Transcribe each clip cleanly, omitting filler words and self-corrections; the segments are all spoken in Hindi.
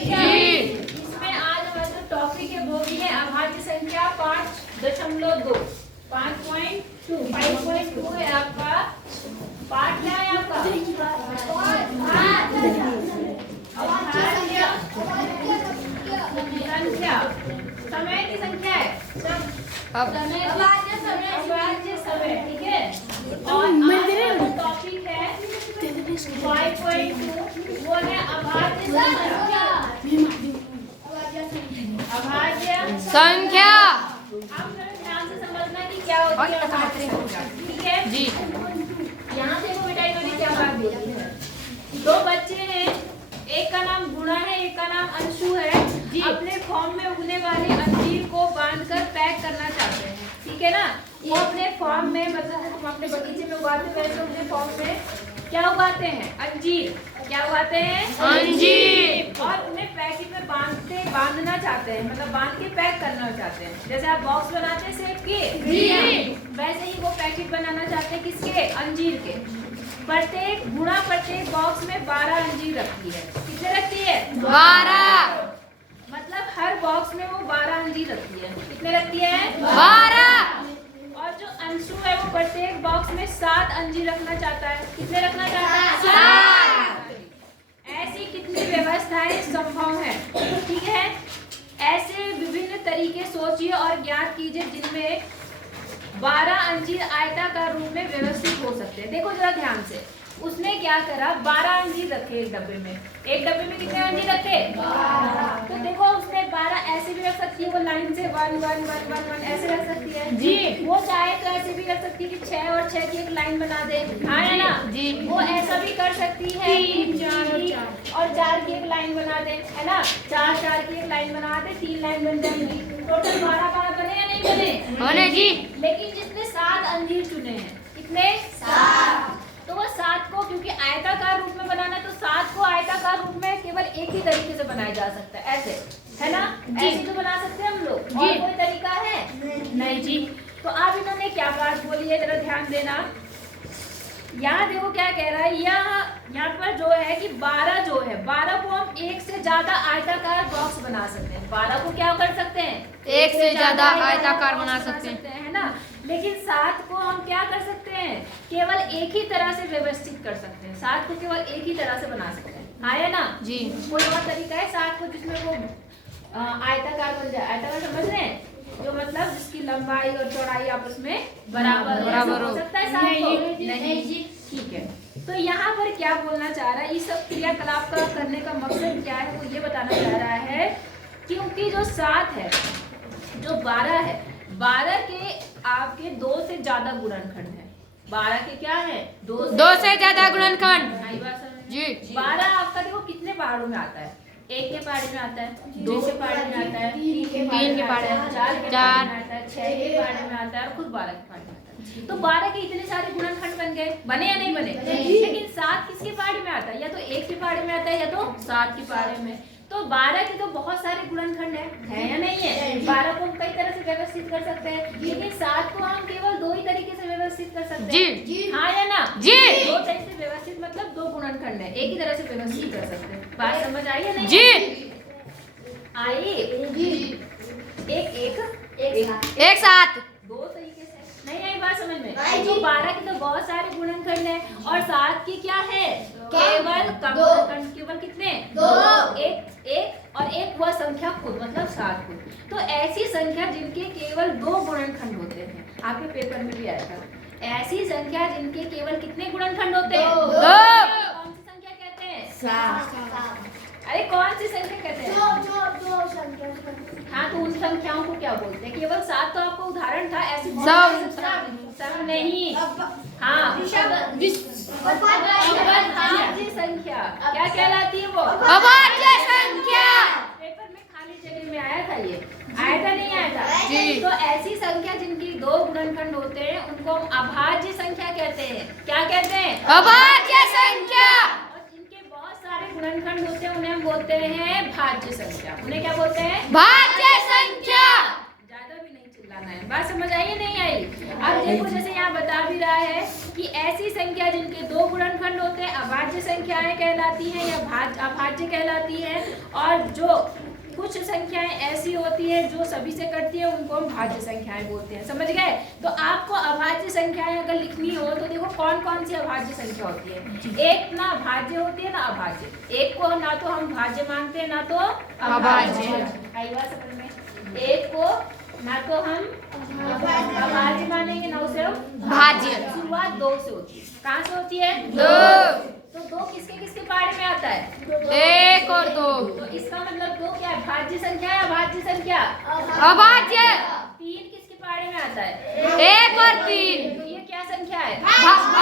संख्या। इसमें आज हमारा जो टॉपिक है वो भी है अभाज्य संख्या 5.2 5.2 है आपका पाठ। क्या है आपका संख्या, समय की संख्या है अभाज्य समय, ठीक है। और टॉपिक है 5.2 वो है अभाज्य संख्या। अभाज्य संख्या। आप ध्यान से समझना कि क्या होती है अभाज्य संख्या, ठीक है जी। यहाँ देखो बेटा इन्होंने क्या बात बोली है। दो बच्चे हैं, एक का नाम गुणा है, एक का नाम अंशु है। अपने फॉर्म में उगने वाले अंजीर को बांधकर पैक करना चाहते हैं, ठीक है ना। वो अपने फॉर्म में मतलब तुम अपने बगीचे में उगाते वैसे अपने फॉर्म में क्या उगाते हैं? अंजीर। क्या उगाते हैं? अंजीर। और उन्हें पैकेट में बांधना चाहते हैं, मतलब बांध के पैक करना चाहते हैं। जैसे आप बॉक्स बनाते हैं सेब के, वैसे ही वो पैकेट बनाना चाहते हैं। किसके? अंजीर के। प्रत्येक बॉक्स में 12 अंजीर रखती है। कितने रखती है? 12। मतलब हर बॉक्स में वो 12 अंजीर रखती है। कितने रखती है? 12। और जो अंशु है वो प्रत्येक बॉक्स में 7 अंजीर रखना चाहता है। कितने रखना चाहता है? 7। ऐसी कितनी व्यवस्थाएं संभव है, ठीक है। ऐसे विभिन्न तरीके सोचिए और ज्ञात कीजिए जिनमें 12 अंजीर आयताकार रूप में व्यवस्थित हो सकते हैं। देखो जरा ध्यान से, उसने क्या करा, 12 अंजीर रखे एक डब्बे में। एक डब्बे में कितने अंजीर रखे? 12। तो देखो उसने 12 ऐसे भी रख सकती है, वो लाइन से 1 1 1 1 1 ऐसे रख सकती है जी। वो चाहे तो ऐसे भी रख सकती है कि 6 और 6 की एक लाइन बना दे, हाँ है ना जी। वो ऐसा भी कर सकती है 3 4 और 4 की एक लाइन बना दे, है ना। 4 4 की एक लाइन बना दे, 3 लाइन बन जाएंगी। टोटल 12 बने या नहीं बने? बने जी। लेकिन जिसने 7 अंजीर चुने हैं, कितने? 7। तो वो 7 को क्योंकि आयताकार रूप में बनाना है तो 7 को आयताकार रूप में केवल एक ही तरीके से बनाया जा सकता है, ऐसे, है ना। ऐसे तो बना सकते हैं हम लोग, और कोई तरीका है? नहीं जी। तो अब इन्होंने क्या बात बोली है, जरा ध्यान देना। यहाँ देखो क्या कह रहा है, यहाँ पर जो है कि 12 जो है, 12 को हम एक से ज्यादा आयताकार बॉक्स बना सकते हैं। 12 को क्या कर सकते हैं? एक से ज्यादा आयताकार बना सकते हैं, है ना। लेकिन 7 को हम क्या कर सकते हैं? केवल एक ही तरह से व्यवस्थित कर सकते हैं। 7 को केवल एक ही तरह से बना सकते हैं, हाँ है ना जी। कोई और तरीका है 7 को जिसमें वो आयताकार बन जाए? आयताकार समझ रहे हैं? जो मतलब जिसकी लंबाई और चौड़ाई आपस में बराबर हो सकता है 7 को? नहीं जी, ठीक है। तो यहाँ पर क्या बोलना चाह रहा है, इस सब क्रियाकलाप का करने का मकसद क्या है, वो ये बताना चाह रहा है क्योंकि जो 7 है, जो 12 है, 12 के आपके 2 से ज्यादा गुणनखंड है। 12 के क्या है? 2 से ज्यादा गुणनखंड जी। 12 आपका देखो कितने पहाड़ों में आता है? 1 के पहाड़े में आता है, 2 के पहाड़े में आता है, 3 के पहाड़े में आता है, 4 के पहाड़े में आता है, 6 के पहाड़े में आता है और खुद 12 के पहाड़े में आता है। तो 12 के इतने सारे गुणनखंड बन गए, बने या नहीं बने? लेकिन 7 किसके पहाड़े में आता है? या तो 1 के पहाड़े में आता है या तो 7 के पहाड़े में। तो 12 के तो बहुत सारे गुणनखंड है या नहीं है? 12 को हम कई तरह से व्यवस्थित कर सकते हैं, लेकिन 7 को हम केवल 2 ही तरीके से व्यवस्थित कर सकते हैं जी, हाँ या ना जी। 2 तरह से व्यवस्थित मतलब 2 गुणनखंड है, एक ही तरह से व्यवस्थित कर सकते हैं। बात समझ आई या नहीं जी? आई जी। एक साथ 2 तरीके से नहीं आई बात समझ में? तो 12 के तो बहुत सारे गुणनखंड है और 7 की क्या है? केवल गुणनखंड, केवल कितने? 2। एक और एक वह संख्या खुद, मतलब 7 खुद। तो ऐसी संख्या जिनके केवल 2 गुणनखंड होते हैं, आपके पेपर में भी आएगा। ऐसी संख्या जिनके केवल कितने गुणनखंड होते हैं? 2। कौन सी संख्या कहते हैं? 7। अरे कौन सी संख्या कहते हैं? जो संख्या। हाँ, तो उन संख्याओं को क्या बोलते हैं? केवल 7 तो आपको उदाहरण था, ऐसी सब नहीं। हाँ, अभाज्य संख्या क्या कहलाती है? वो अभाज्य संख्या। पेपर में खाली जगह में आया था, ये आया था नहीं आया था जी। तो ऐसी संख्या जिनकी 2 गुणनखंड होते हैं उनको हम अभाज्य संख्या कहते हैं। क्या कहते हैं? अभाज्य संख्या। और जिनके बहुत सारे गुणनखंड होते हैं उन्हें हम बोलते हैं भाज्य संख्या। उन्हें क्या बोलते हैं? भाज्य संख्या। ज्यादा भी नहीं चिल्लाना है, बात समझ आई या नहीं आई? अब देखो जैसे यहाँ बता भी रहा है कि ऐसी संख्या जिनके 2 गुणनखंड होते हैं अभाज्य भाज्य संख्याएं कहलाती हैं या अभाज्य कहलाती हैं, और जो कुछ संख्याएं ऐसी होती हैं जो सभी से कटती है उनको हम भाज्य संख्याएं बोलते हैं। समझ गए? तो आपको अभाज्य संख्याएं अगर लिखनी हो तो देखो कौन कौन सी अभाज्य संख्या होती है। एक ना भाज्य होती है ना अभाज्य। एक को ना तो हम भाज्य मानते हैं ना तो अभाज्य। आई बात समझ में? एक को ना तो हम अभाज्य मानेंगे ना उसे भाज्य। शुरुआत दो से होती है। कहाँ से होती है? दो। तो दो किसके किसके पारे में आता है? एक और दो। तो इसका मतलब दो क्या है? भाज्य संख्या है अभाज्य संख्या? अभाज्य। तीन किसके पारे में आता है? एक और तीन। तो ये क्या संख्या है?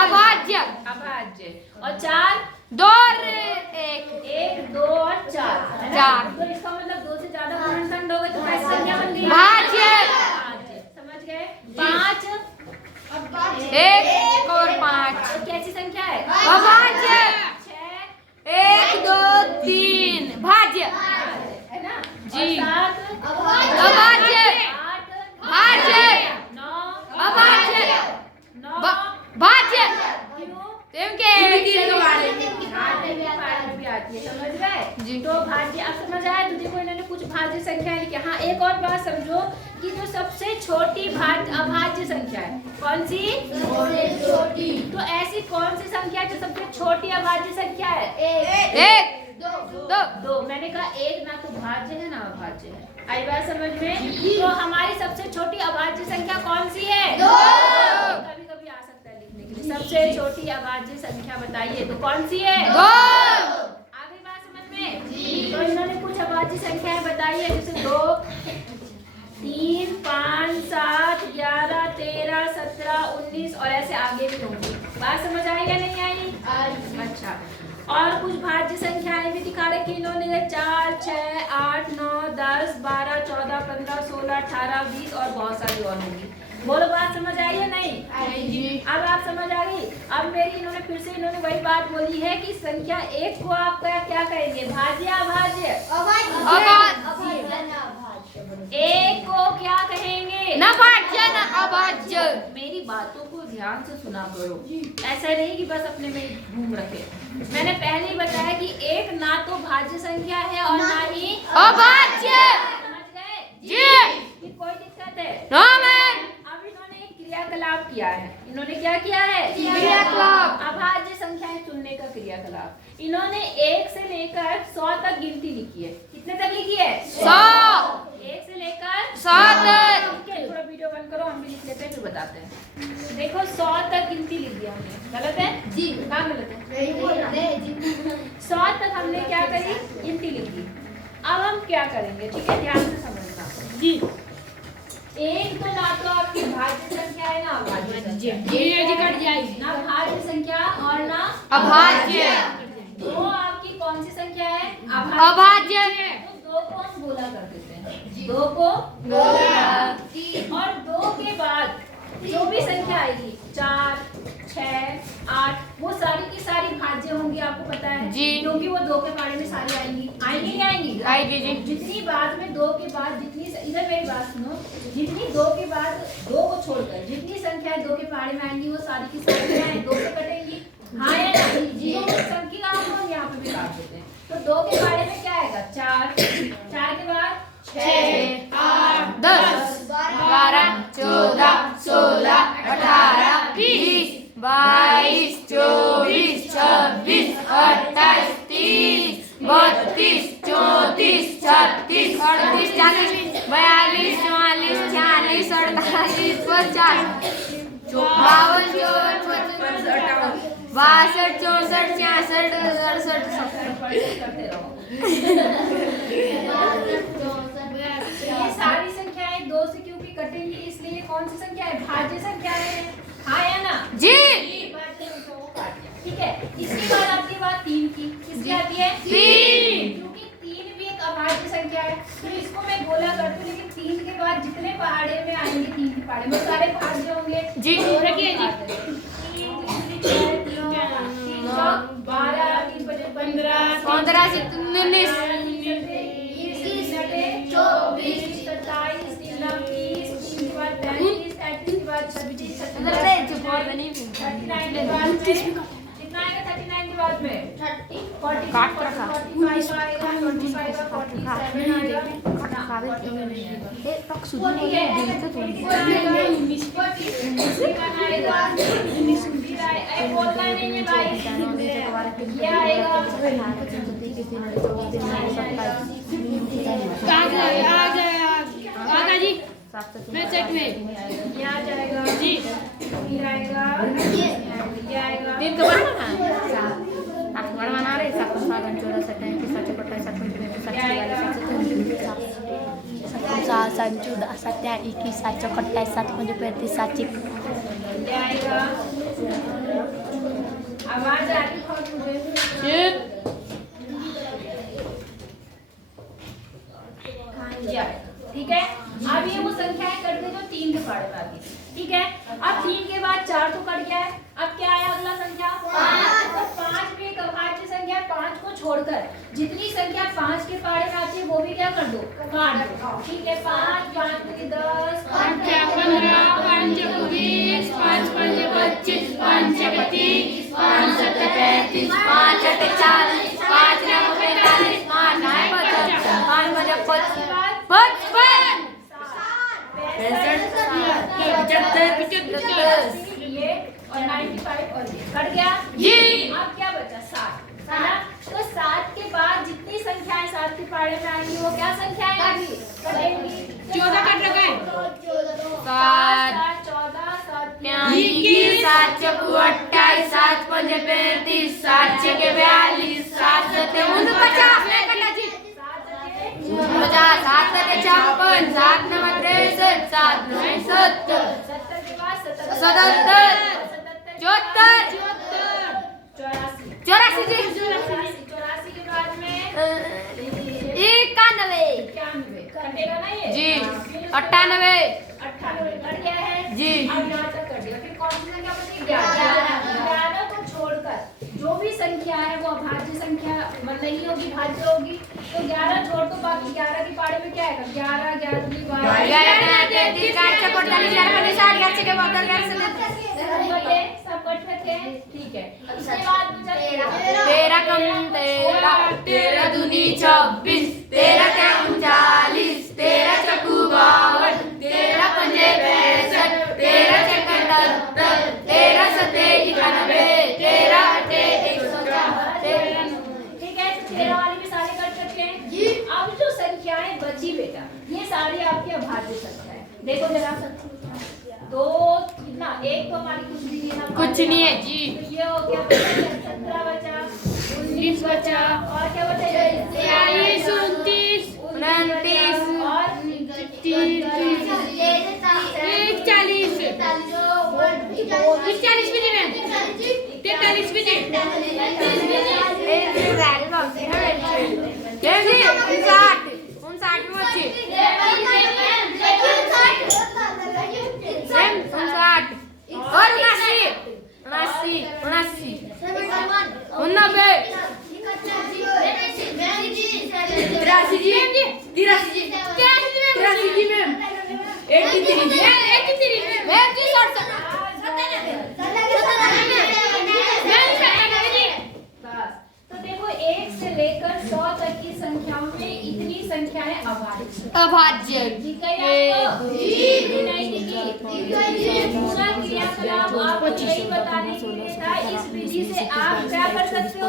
अभाज्य। अभाज्य। और चार? दो और एक। एक, दो और चार, है ना? चार। तो इसका मतलब दो से ज्यादा गुणनखंड हो गए तो कैसी संख्या बन गई? भाज्य। भाज्य। समझ गए? पाँच? एक और पाँच। तो कैसी संख्या है? अभाज्य। छह? एक दो तीन। भाज्य। है ना? जी। और सात? अभाज्य। आठ? भाज्य। नौ? अभाज्य। नौ? भाज्य। क्यों? बारे में भी आती है। समझ गए? जी। तो भाज्य अब समझ आया? तो देखो इन्होंने कुछ भाज्य संख्याएं लिखी। हाँ, एक और बात समझो कि जो सबसे छोटी अभाज्य संख्या है कौन सी? छोटी। तो ऐसी कौन सी संख्या है जो सबसे छोटी अभाज्य संख्या है? एक दो। दो। मैंने कहा एक ना तो भाज्य है ना अभाज्य है। आई बात समझ में? तो हमारी सबसे छोटी अभाज्य संख्या कौन सी है? दो। कभी कभी आ सकता है लिखने के लिए। सबसे छोटी अभाज्य संख्या बताइए तो कौन सी है? दो। आ गई बात समझ में? तो इन्होंने कुछ अभाज्य संख्याएं बताई है जैसे 2, 3, 5, 7, 11, 13, 17, 19 और ऐसे आगे भी होंगी। बात समझ आई या नहीं आई? अच्छा। और कुछ भाज्य संख्याएं भी दिखा रखी इन्होंने 4, 6, 8, 9, 10, 12, 14, 15, 16, 18, 20 और बहुत सारी और होंगी। बोलो बात समझ आई या नहीं? अब आप समझ आ गई। अब मेरी इन्होंने फिर से वही बात बोली है कि संख्या एक को आप क्या कहेंगे? भाज्य अभाज्य? एक को क्या कहेंगे? न भाज्य न अभाज्य। मेरी बातों को ध्यान से सुना करो। ऐसा नहीं कि बस अपने में घूम रखे। मैंने पहले ही बताया कि एक ना तो भाज्य संख्या है और ना ही अभाज्य। समझ गए? जी। कि कोई दिक्कत है? No ma'am. अब इन्होंने एक क्रियाकलाप किया है। इन्होंने क्या किया है? क्रियाकलाप। अभाज्य संख्याएं चुनने का क्रियाकलाप। इन्होंने 1 से लेकर 100 तक गिनती लिखी है। कितने तक लिखी है? 100। 1 से लेकर 100 तक। ठीक है, थोड़ा वीडियो बंद करो, हम भी लिख लेते हैं फिर बताते हैं। देखो 100 तक गिनती लिख दिया हमने। गलत है? जी। कहाँ गलत है? 100 तक हमने क्या करी? गिनती लिख दी। अब हम क्या करेंगे? ठीक है, ध्यान से समझना जी। एक तो ना तो आपकी भाज्य संख्या है ना अभाज्य संख्या। कट जाएगी। ना भाज्य संख्या और ना अभाज्य। दो आपकी कौन सी संख्या है? अभाज्य। तो दो को हम गोला कर देते हैं। दो को गोला। और दो के बाद जो भी संख्या आएगी 4, 6, 8 वो सारी की सारी भाज्य होंगी। आपको पता है जी। क्योंकि वो दो के बारे में सारी आएंगी। आएंगी नहीं आएंगी? आएगी जी। जितनी बाद में दो के बाद जितनी, इधर मेरी बात सुनो, जितनी दो के बाद दो को छोड़कर जितनी संख्याएं दो के बारे में आएंगी वो सारी की सारी दो से कटेंगी। हाँ या ना? तो संख्या हम यहाँ पे भी काट देते हैं। तो दो के बारे में क्या आएगा? 4, 4 के बाद 6, 8, 10, 12, 14, 16, 18, 20, 22, 24, 26, 28, 30, 32, 34, 36, 38, 40, 42, 44, 46, 48, 50, 52, 54, 55, 62, 64, 66, 67, करते रहो। ये सारी संख्याएं दो से क्योंकि कटेंगी इसलिए कौन सी संख्या है? भाज्य संख्या है। हाँ या ना? जी। ठीक है, इसके बाद आती है बात 3 की। किसकी आती है? 3। क्योंकि 3 भी एक अभाज्य संख्या है तो इसको मैं गोला करती हूँ। लेकिन 3 के बाद जितने पहाड़े में आएंगे 3 के पहाड़े में सारे भाज्य होंगे। जी। रखिए जी। 12, 3, 15, 15 से 19, 24, 27, 29, 30 के बाद 35, 38 के बाद 36, 37 के बाद 39 के बाद कितना आएगा? 39 बाद में 30 40 काट रखा। 45 आएगा, 25 आएगा, 47 आएगा, ठीक है। बोलना नहीं है भाई, ये आएगा आ जी मैं चेक में ये आ जाएगा जी ये आएगा ये आएगा दिन तो बना रहे 7 7 14 27 28 ये आएगा। आवाज आ रही है मुझे ठीक है। अब ये वो संख्याएं कट गई जो 3 के पाड़े में आती थी, ठीक है। अब 3 के बाद 4 तो कट गया है, अब क्या आया अगला संख्या 5। तो 5 भी एक अभाज्य संख्या है, 5 को छोड़कर जितनी संख्या 5 के पाड़े में आती है वो भी क्या कर दो, काट दो, ठीक है। 5 5 दूनी 10, 5 15 5 20 5 5 25 5 30 5 7 35 5 8 40 5 9 45 5 9 55 5 55 ये और 95 और ये कट गया जी। अब क्या बचा 7 है ना। तो 7 के बाद जितनी संख्याएं 7 के पाड़े में आएंगी वो क्या संख्याएं आएंगी, कटेंगी। 14 कट रखा है 7 14 7 21 7 चौको 28 7 5 35 7 6 42 7 7 49 50 7 56 7 9 63 7 9 70 70 के बाद 77 74 84 जी 84 के बाद में 91 कटेगा ना ये जी फिर 98 98 कट गया है जी। अब यहाँ तक कर दिया, फिर कौन सी संख्या बची 11 को छोड़कर जो भी संख्या है वो अभाज्य संख्या मतलब नहीं होगी, भाज्य होगी। तो 11 छोड़ दो, बाकी 11 के पाड़े में क्या आएगा 11 11 दूनी 12 सब कट सकते हैं, ठीक है। इसके बाद बचा 13 कम 13 दूनी 26 13 कम 40 13 चौको 52 13 पंजे 65 13 छक्के 73 13 सत्ते 91 13 अट्ठे 104 ठीक है। 13 वाली भी सारे कट सकते हैं। अब जो संख्याएं बची बेटा ये सारी आपकी अभाज्य संख्या है। देखो जरा दो कितना एक तो हमारी कुछ भी नहीं है ना, कुछ नहीं है जी। तो ये हो गया 17 बचा 19 बचा और क्या बचा 42 29 29 और 40 भी नहीं 43 भी नहीं 59 और 79 तो देखो 1 से लेकर 100 तक की संख्याओं में इतनी संख्याएं अभाज्य ठीक है आपको? पूरा क्रियाकलाप आपको यही बताने के लिए था। इस विधि से आप क्या कर सकते हो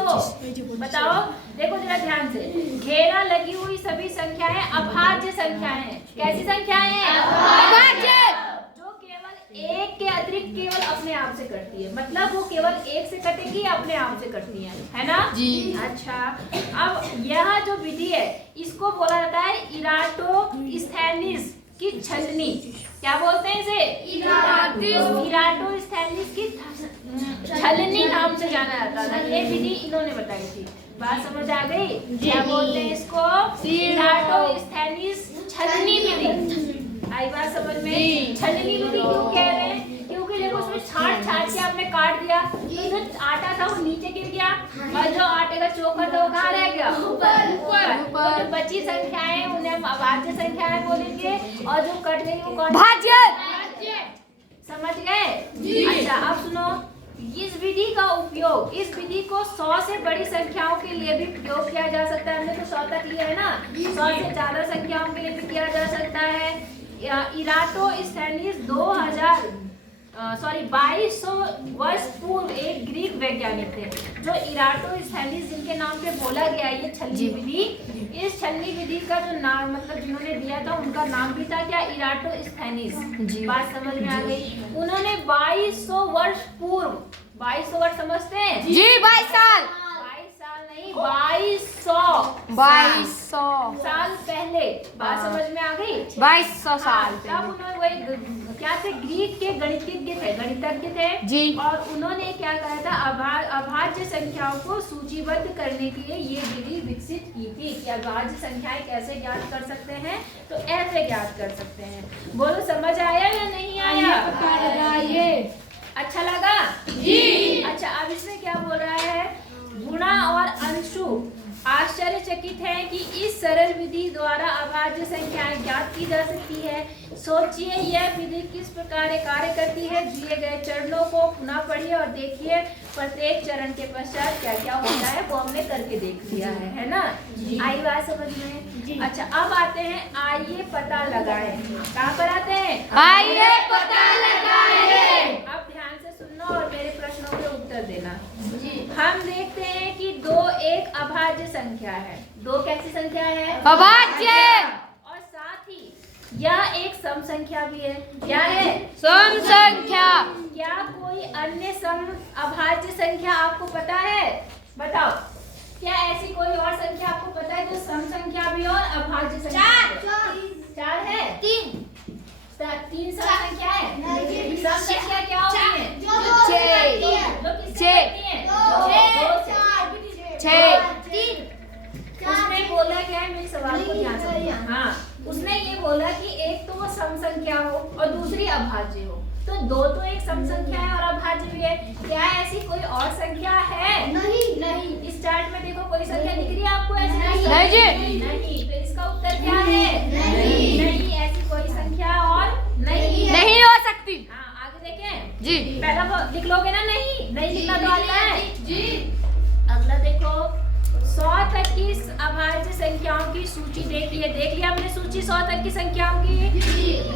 बताओ। देखो जरा ध्यान से, घेरा लगी हुई सभी संख्याएं अभाज्य संख्याएं हैं। कैसी संख्याएं हैं? अभाज्य, जो केवल एक के अतिरिक्त केवल अपने आप से कटती है। मतलब वो केवल एक से कटेगी अपने आप से कटती है ना जी। अच्छा, अब यह जो विधि है इसको बोला जाता है इराटोस्थेनिस की छलनी। क्या बोलते हैं इसे? इराटोस्थेनिस की छलनी नाम से जाना जाता था। ये विधि इन्होंने बताई थी। बात समझ आ गई? क्या बोलते हैं इसको? इराटोस्थेनिस छलनी विधि। आई बात समझ में? छलनी विधि क्यों कह रहे हैं? क्योंकि देखो उसमें छाट छाट के आपने काट दिया, जो आटा था वो नीचे गिर गया और जो आटे का चोखा था वो कहाँ रह गया? ऊपर। तो जो बची संख्याएं उन्हें हम अभाज्य संख्याएं बोलेंगे और जो कट गई वो कौन? भाज्य। समझ गए? अच्छा अब सुनो, इस विधि का उपयोग, इस विधि को 100 से बड़ी संख्याओं के लिए भी प्रयोग किया जा सकता है। हमने तो 100 तक लिया है ना, 100 से ज्यादा संख्याओं के लिए भी किया जा सकता है। इराटोस्थेनीज 2200 वर्ष पूर्व एक ग्रीक वैज्ञानिक थे, जो इराटोस्थेनीज जिनके नाम पे बोला गया ये छलनी विधि। इस छलनी विधि का जो नाम मतलब जिन्होंने दिया था उनका नाम भी था क्या, इराटोस्थेनीज। बात समझ में आ गई। उन्होंने 2200 वर्ष पूर्व, 2200 वर्ष समझते हैं जी 22 साल 22 साल नहीं 2200 साल पहले, बात समझ में आ गई। 2200 साल तब उन्होंने वही क्या थे, ग्रीक के गणितज्ञ थे, गणितज्ञ थे जी। और उन्होंने क्या कहा था, अभाज्य संख्याओं को सूचीबद्ध करने के लिए ये विधि विकसित की थी कि अभाज्य संख्याएं कैसे ज्ञात कर सकते हैं, तो ऐसे ज्ञात कर सकते हैं। बोलो समझ आया या नहीं आया? अच्छा लगा जी। अच्छा अब इसमें क्या बोल रहा है, गुणा और अंशु आश्चर्यचकित है कि इस सरल विधि द्वारा अभाज्य संख्याएं ज्ञात की जा सकती है। सोचिए यह विधि किस प्रकार कार्य करती है। दिए गए चरणों को पुनः पढ़िए और देखिए प्रत्येक चरण के पश्चात क्या क्या होता है, वो हमने करके देख लिया है ना। आई बात समझ में? अच्छा अब आते हैं, आइए पता लगाएं। कहाँ पर आते हैं? आइए पता लगाएं। अब ध्यान से सुनना और मेरे प्रश्नों के उत्तर देना। हम देखते हैं कि 2 एक अभाज्य संख्या है। 2 कैसी संख्या है? अभाज्य। और साथ ही यह एक सम संख्या भी है। क्या है? सम संख्या। क्या कोई अन्य सम अभाज्य संख्या आपको पता है? बताओ, क्या ऐसी कोई और संख्या आपको पता है जो सम संख्या भी और अभाज्य संख्या? 4 है। 3 सम संख्या है। सम संख्या क्या होती है? 6। उसने बोला क्या है, मेरे सवाल को ध्यान से। हाँ, उसने ये बोला कि एक तो वो सम संख्या हो और दूसरी अभाज्य हो, तो 2 तो एक सम संख्या है और अभाज्य भी है। क्या ऐसी कोई और संख्या है? नहीं। इस चार्ट में देखो कोई संख्या दिख रही है आपको ऐसी? नहीं। तो इसका उत्तर क्या है? नहीं, ऐसी कोई संख्या और नहीं हो सकती। हाँ आगे देखें जी। पहला वो लिख लोगे ना, नहीं लिखना तो आता है जी। अगला देखो, 100 तक की अभाज्य संख्याओं की सूची देख लिया हमने सूची 100 तक की संख्याओं की।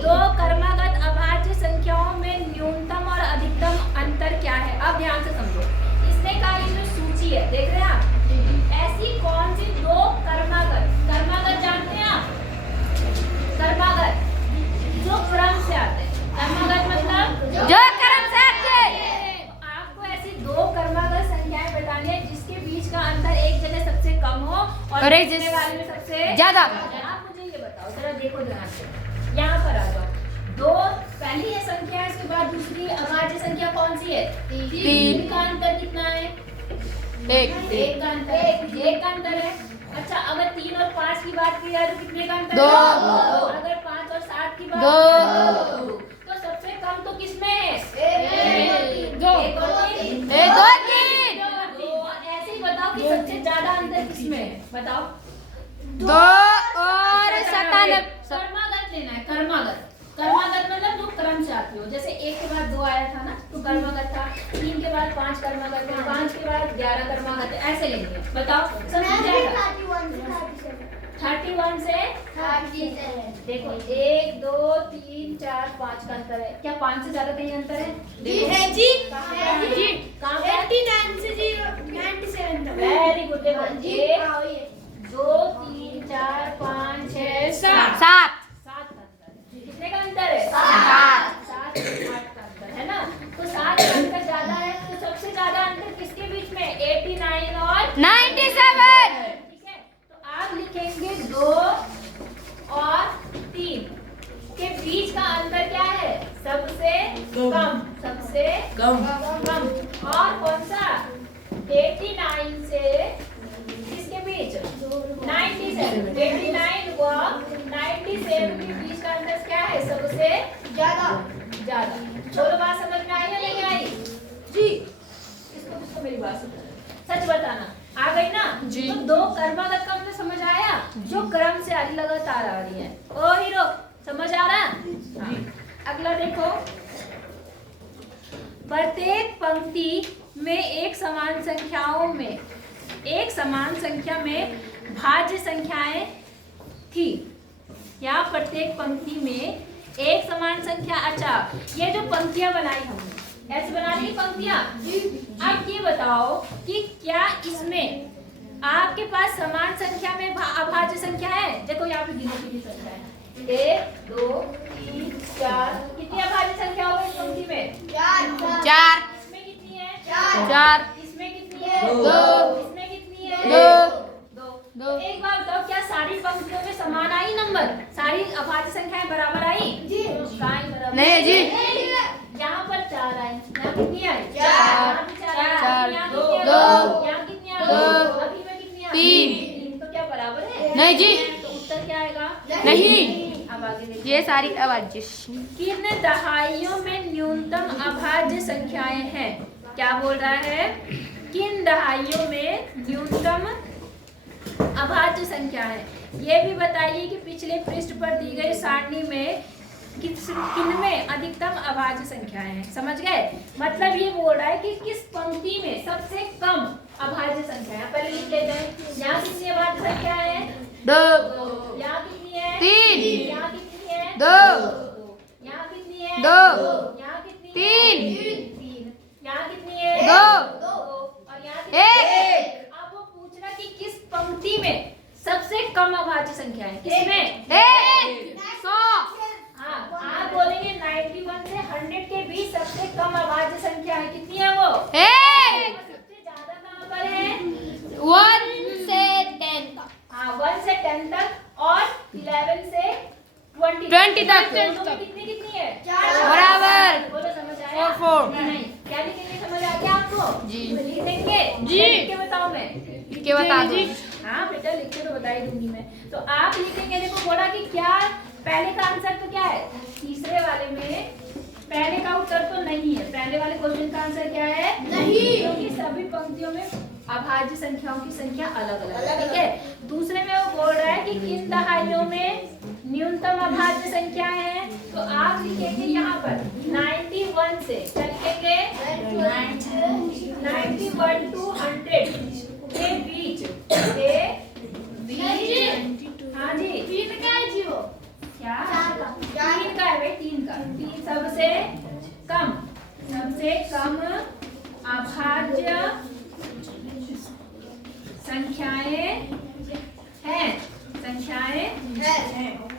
2 क्रमागत अभाज्य संख्याओं में न्यूनतम और अधिकतम अंतर क्या है? अब ध्यान से समझो, इसने कहा ये जो सूची है देख रहे हैं आप, ऐसी कौन सी 2 क्रमागत जानते हैं आप? क्रमागत जो क्रम से आते हैं। क्रमागत मतलब जो क्रम से आते हैं। आपको ऐसी 2 क्रमागत संख्याएं बतानी है जिसके बीच का अंतर एक जगह सबसे कम हो और एक दूसरे वाले में सबसे ज्यादा। आप मुझे ये बताओ, जरा देखो ध्यान से, यहाँ पर आ जाओ। 2 पहली है संख्या, इसके बाद दूसरी अभाज्य संख्या कौन सी है? 3 का अंतर कितना है? 1 का अंतर है। अच्छा अगर 3 और 5 की बात की जाए तो कितने का अंतर? 2। अगर 5 और 7 की बात 2। तो सबसे कम तो किसमें है? 2 और 3। ऐसे ही बताओ कि सबसे ज्यादा अंतर किसमें है? बताओ। 2 और 97। कर्मागत लेना है। कर्मागत मतलब जो क्रम से आती हो, जैसे 1 के बाद 2 आया था ना तो कर्मागत था, 3 के बाद 5 कर्मागत है, 5 के बाद 11 कर्मागत है, ऐसे लेंगे। बताओ समझ जाएगा। 31 से देखो 1 2 3 4 5 का अंतर है। क्या 5 से ज्यादा कहीं अंतर है? जी। कहाँ पे? 89 से 97। Very good. देखो 1 2 3 4 5 6 7 का अंतर है। कितने का अंतर है? 7 8 का अंतर है ना। तो 7 का अंतर ज्यादा है, तो सबसे ज्यादा अंतर किसके बीच में? 89 और 97। ठीक है, तो आप लिखेंगे 2 और 3 के बीच का अंतर क्या है? सबसे कम। और कौन सा? 89 से किसके बीच? 97। 89 व 97 के बीच का अंतर क्या है? सबसे ज्यादा। चलो बात समझ में आई या नहीं आई? जी। किसको मेरी बात समझ? सच बताना आ गई ना जी। तो 2 कर्मागत का मतलब समझ आया, जो क्रम से आगे लगातार आ रही है। ओ हीरो समझ आ रहा है? हाँ। अगला देखो, प्रत्येक पंक्ति में एक समान संख्या में भाज्य संख्याएं थी। क्या प्रत्येक पंक्ति में एक समान संख्या? अच्छा, ये जो पंक्तियां बनाई हमने, ऐसे बना दी पंक्तियां। अब ये बताओ कि क्या इसमें आपके पास समान संख्या में अभाज्य संख्या है? देखो यहाँ पे गिनो कितनी संख्या है, 1 2 3 4। कितनी अभाज्य संख्या होगी इस पंक्ति में? 4। इसमें कितनी है? 4। इसमें कितनी है? 2। इसमें कितनी है? 2। एक बार बताओ, क्या सारी पंक्तियों में समान आई नंबर? सारी अभाज्य संख्याएं बराबर आई? कहाँ बराबर? नहीं जी। यहाँ पर 4 आई, यहाँ कितनी आई? 4। 2। यहाँ कितनी आई? 2। अभी में कितनी आई? 3। तो क्या बराबर है? नहीं जी। तो उत्तर क्या आएगा? नहीं। अब आगे देखिए, ये सारी अभाज्य। किन दहाइयों में न्यूनतम अभाज्य संख्याएं हैं? क्या बोल रहा है? किन दहाइयों में न्यूनतम अभाज्य संख्या है? ये भी बताइए कि पिछले पृष्ठ पर दी गई सारणी में किनमें अधिकतम अभाज्य संख्याएं हैं। समझ गए? मतलब ये बोल रहा है कि किस पंक्ति में सबसे कम अभाज्य संख्या है। पहले लिख लेते हैं, यहाँ कितनी अभाज्य संख्या है? 2। यहाँ कितनी है? 3। यहाँ कितनी है? 2। यहाँ कितनी है? 2। यहाँ कितनी है? 3। यहाँ कितनी है? 2। और यहाँ कितनी है? 1। अब वो पूछ रहा कि किस पंक्ति में सबसे कम अभाज्य संख्या है? किसमें? 100। हाँ, आप बोलेंगे 91 से 100 के बीच सबसे कम अभाज्य संख्या है। कितनी है वो? 1। सबसे ज्यादा कहाँ पर है? 1 से 10 तक। हाँ, 1 से 10 तक और 11 से 20 तक। दोनों में कितनी कितनी है? बराबर। बोलो, समझ आया? 4। नहीं, क्या लिखेंगे? समझ आ गया आपको? जी। लिख देंगे? जी। लिख के बताओ मैं। लिख के बता दो। हाँ बेटा, लिख के तो बता ही दूंगी मैं। तो आप लिखेंगे, देखो बोला कि क्या पहले का आंसर तो क्या है? तीसरे वाले में पहले का उत्तर तो नहीं है। पहले वाले क्वेश्चन का आंसर क्या है? नहीं, क्योंकि सभी पंक्तियों में अभाज्य संख्याओं की संख्या अलग अलग, ठीक है। दूसरे में वो बोल रहा है कि किन दहाइयों में न्यूनतम अभाज्य संख्या है, तो आप लिखेंगे यहाँ पर 91 से, क्या लिखेंगे? 91 to 100 के बीच, हाँ जी, 3 का है जी वो, क्या 3 का है भाई, 3 का। 3 सबसे कम अभाज्य संख्याएं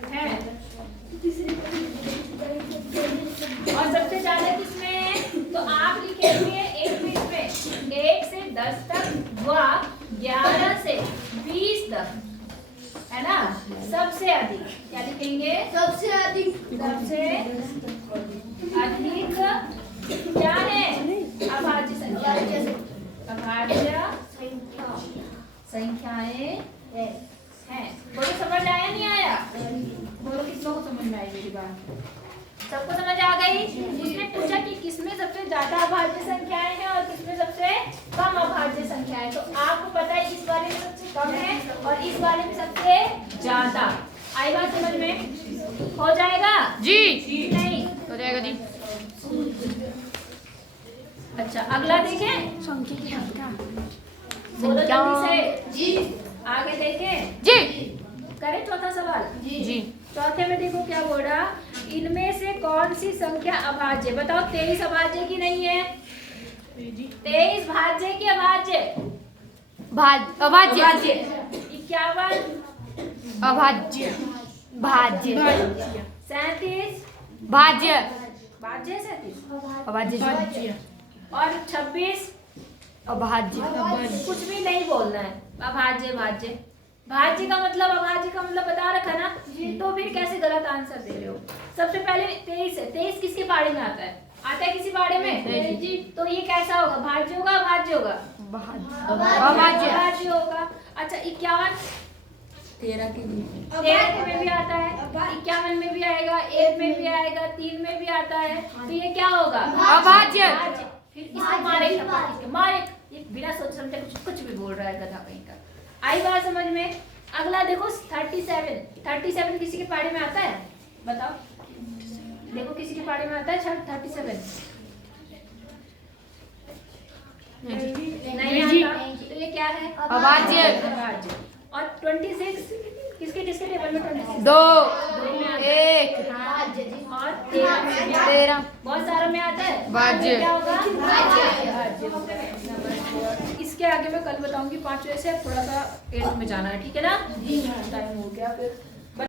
हैं। और सबसे ज्यादा किसमें है? तो आप लिखेंगे एक पृष्ठ में 1 से 10 तक व 11 से 20 तक, है ना? सबसे अधिक क्या लिखेंगे? सबसे अधिक क्या है? अभाज्य संख्याएं हैं। बोलो, समझ आया नहीं आया? बोलो, किसको समझ में आई मेरी बात? सबको समझ आ गई? उसने पूछा कि किसमें सबसे ज्यादा अभाज्य संख्याएं हैं और किसमें सबसे कम अभाज्य संख्याएं। तो आपको पता है इस वाले में सबसे कम है और इस वाले में सबसे ज्यादा। आई बात समझ में? हो जाएगा जी। नहीं हो जाएगा जी। अच्छा, अगला देखें। बोलो जल्दी से जी। आगे देखें जी। करें चौथा सवाल जी। चौथे में देखो क्या बोल रहा, इनमें से कौन सी संख्या अभाज्य? बताओ, 23 अभाज्य की नहीं है? 23 भाज्य की अभाज्य? अभाज्य। 51 अभाज्य। भाज्य। 37 भाज्य। भाज्य 37 अभाज्य। और 26 अभाज्य। कुछ भी नहीं बोलना है। अभाज्य भाज्य, भाज्य का मतलब अभाज्य का मतलब बता रखा ना, तो फिर कैसे गलत आंसर दे रहे हो? सबसे पहले 23 है। 23 किसके बारे में आता है? आता है किसी बारे में? जी। तो ये कैसा होगा? भाज्य होगा अभाज्य होगा? अभाज्य होगा। अच्छा, 51 13 में भी आता है, 51 में भी आएगा, 1 में भी आएगा, 3 में भी आता है। तो ये क्या होगा? अभाज्य। फिर इसको मारे ये बिना सोच समझे कुछ भी बोल रहा है, गधा कहीं का। आई बात समझ में? अगला देखो 37 किसी के पारी में आता है? बताओ, देखो किसी के पारी में आता है 37? नहीं आता, तो ये क्या है? अभाज्य। अभाज्य। और 26 किसके किसके टेबल में 26? 2 में आता है। 1 और 13 13 बहुत सारों में आता है। भाज्य। ये क्या होगा? भाज्य। इसके आगे मैं कल बताऊंगी 5 बजे से, थोड़ा सा 8 में जाना है, ठीक है ना? टाइम हो गया फिर।